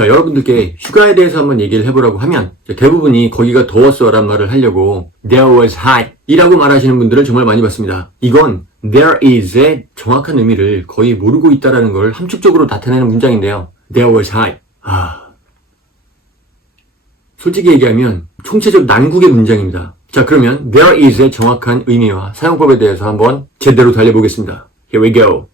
자, 여러분들께 휴가에 대해서 한번 얘기를 해보라고 하면 대부분이 거기가 더웠어 라는 말을 하려고 there was hot 이라고 말하시는 분들을 정말 많이 봤습니다. 이건 there is의 정확한 의미를 거의 모르고 있다는 걸 함축적으로 나타내는 문장인데요. there was hot. 솔직히 얘기하면 총체적 난국의 문장입니다. 자, 그러면 there is의 정확한 의미와 사용법에 대해서 한번 제대로 달려보겠습니다. Here we go.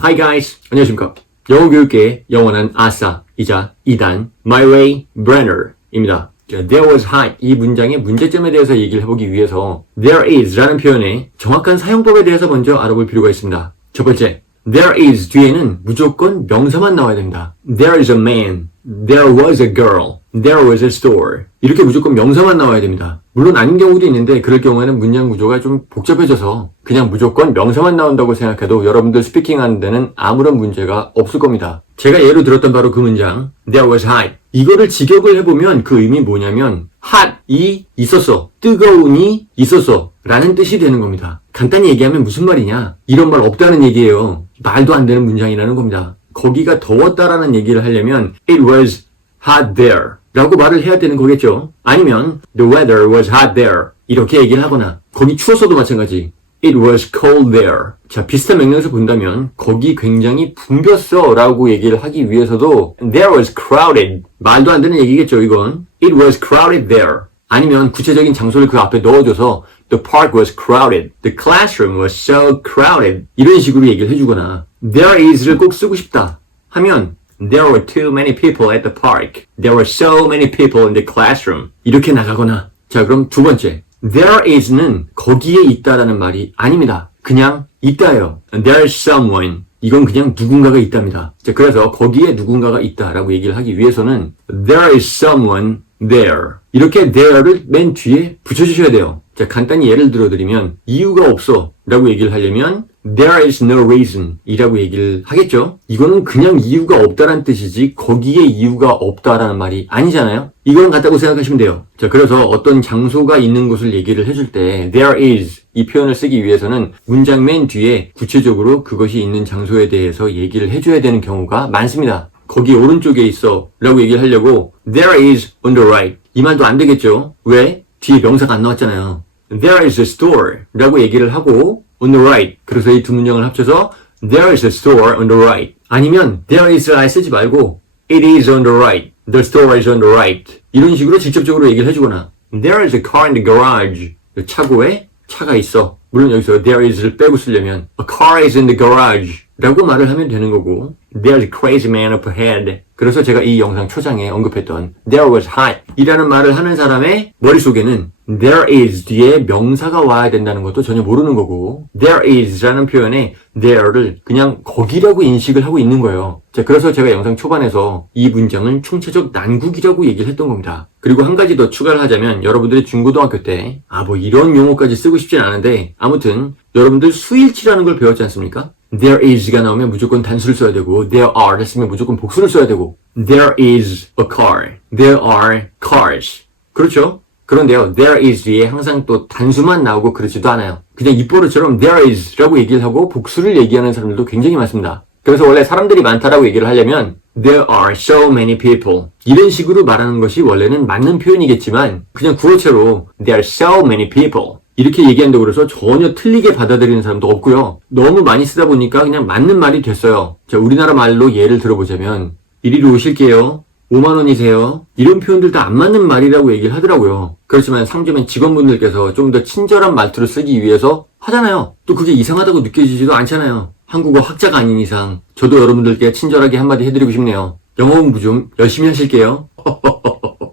Hi guys. 안녕하십니까. 영어 교육계의 영원한 아싸이자 2단 Myray Brenner입니다. There was hot 이 문장의 문제점에 대해서 얘기를 해보기 위해서 there is 라는 표현의 정확한 사용법에 대해서 먼저 알아볼 필요가 있습니다. 첫 번째, there is 뒤에는 무조건 명사만 나와야 됩니다. There is a man, there was a girl, there was a store 이렇게 무조건 명사만 나와야 됩니다. 물론 아닌 경우도 있는데 그럴 경우에는 문장 구조가 좀 복잡해져서 그냥 무조건 명사만 나온다고 생각해도 여러분들 스피킹하는 데는 아무런 문제가 없을 겁니다. 제가 예로 들었던 바로 그 문장 There was hot 이거를 직역을 해보면 그 의미 뭐냐면 hot이 있었어, 뜨거운이 있었어 라는 뜻이 되는 겁니다. 간단히 얘기하면 무슨 말이냐, 이런 말 없다는 얘기예요. 말도 안 되는 문장이라는 겁니다. 거기가 더웠다라는 얘기를 하려면 It was hot there 라고 말을 해야 되는 거겠죠. 아니면 The weather was hot there 이렇게 얘기를 하거나 거기 추웠어도 마찬가지 It was cold there. 자, 비슷한 맥락에서 본다면 거기 굉장히 붐볐어 라고 얘기를 하기 위해서도 There was crowded 말도 안 되는 얘기겠죠 이건. It was crowded there. 아니면 구체적인 장소를 그 앞에 넣어줘서 The park was crowded. The classroom was so crowded. 이런 식으로 얘기를 해주거나 There is를 꼭 쓰고 싶다 하면 There were too many people at the park. There were so many people in the classroom. 이렇게 나가거나. 자, 그럼 두 번째. There is는 거기에 있다라는 말이 아닙니다. 그냥 있다예요. There's someone. 이건 그냥 누군가가 있답니다. 자, 그래서 거기에 누군가가 있다라고 얘기를 하기 위해서는 There is someone there. 이렇게 there를 맨 뒤에 붙여주셔야 돼요. 자, 간단히 예를 들어드리면 이유가 없어 라고 얘기를 하려면 There is no reason 이라고 얘기를 하겠죠. 이거는 그냥 이유가 없다란 뜻이지 거기에 이유가 없다라는 말이 아니잖아요. 이건 같다고 생각하시면 돼요. 자, 그래서 어떤 장소가 있는 곳을 얘기를 해줄 때 There is 이 표현을 쓰기 위해서는 문장 맨 뒤에 구체적으로 그것이 있는 장소에 대해서 얘기를 해줘야 되는 경우가 많습니다. 거기 오른쪽에 있어 라고 얘기를 하려고 There is on the right 이 말도 안 되겠죠. 왜? 뒤에 명사가 안 나왔잖아요. There is a store 라고 얘기를 하고 on the right. 그래서 이 두 문장을 합쳐서 There is a store on the right. 아니면 There is 아예 쓰지 말고 It is on the right. The store is on the right. 이런 식으로 직접적으로 얘기를 해주거나 There is a car in the garage. 차고에 차가 있어. 물론 여기서 There is를 빼고 쓰려면 A car is in the garage 라고 말을 하면 되는 거고 There's a crazy man up ahead. 그래서 제가 이 영상 초장에 언급했던 There was hot 이라는 말을 하는 사람의 머릿속에는 There is 뒤에 명사가 와야 된다는 것도 전혀 모르는 거고 There is 라는 표현에 there를 그냥 거기라고 인식을 하고 있는 거예요. 자, 그래서 제가 영상 초반에서 이 문장은 총체적 난국이라고 얘기를 했던 겁니다. 그리고 한 가지 더 추가를 하자면 여러분들이 중고등학교 때 뭐 이런 용어까지 쓰고 싶진 않은데 아무튼 여러분들 수일치라는 걸 배웠지 않습니까? There is가 나오면 무조건 단수를 써야 되고 There are 했으면 무조건 복수를 써야 되고 There is a car. There are cars. 그렇죠? 그런데요, there is 뒤에 항상 또 단수만 나오고 그러지도 않아요. 그냥 입버릇처럼 there is 라고 얘기를 하고 복수를 얘기하는 사람들도 굉장히 많습니다. 그래서 원래 사람들이 많다라고 얘기를 하려면 There are so many people 이런 식으로 말하는 것이 원래는 맞는 표현이겠지만 그냥 구어체로 There are so many people 이렇게 얘기한다고 그래서 전혀 틀리게 받아들이는 사람도 없고요. 너무 많이 쓰다 보니까 그냥 맞는 말이 됐어요. 자, 우리나라 말로 예를 들어보자면 이리로 오실게요. 5만 원이세요. 이런 표현들 다 안 맞는 말이라고 얘기를 하더라고요. 그렇지만 상점의 직원분들께서 좀 더 친절한 말투를 쓰기 위해서 하잖아요. 또 그게 이상하다고 느껴지지도 않잖아요. 한국어 학자가 아닌 이상 저도 여러분들께 친절하게 한마디 해드리고 싶네요. 영어 공부 좀 열심히 하실게요.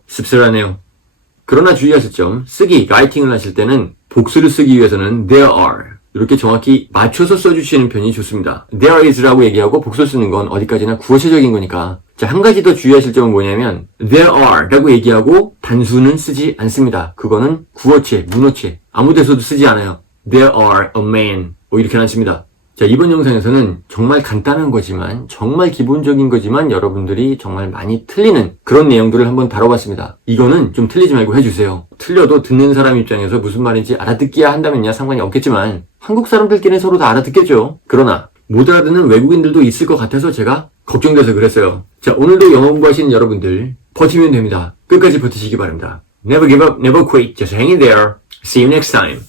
씁쓸하네요. 그러나 주의하실 점, 쓰기, 라이팅을 하실 때는 복수를 쓰기 위해서는 there are 이렇게 정확히 맞춰서 써주시는 편이 좋습니다. There is라고 얘기하고 복수 쓰는 건 어디까지나 구어체적인 거니까. 자, 한 가지 더 주의하실 점은 뭐냐면 There are 라고 얘기하고 단수는 쓰지 않습니다. 그거는 구어체, 문어체 아무 데서도 쓰지 않아요. There are a man 이렇게 안 씁니다. 자, 이번 영상에서는 정말 간단한 거지만 정말 기본적인 거지만 여러분들이 정말 많이 틀리는 그런 내용들을 한번 다뤄봤습니다. 이거는 좀 틀리지 말고 해주세요. 틀려도 듣는 사람 입장에서 무슨 말인지 알아듣기야 한다면야 상관이 없겠지만 한국 사람들끼리는 서로 다 알아듣겠죠. 그러나 못 알아듣는 외국인들도 있을 것 같아서 제가 걱정돼서 그랬어요. 자, 오늘도 영어 공부하시는 여러분들 버티면 됩니다. 끝까지 버티시기 바랍니다. Never give up, never quit. Just hang in there. See you next time.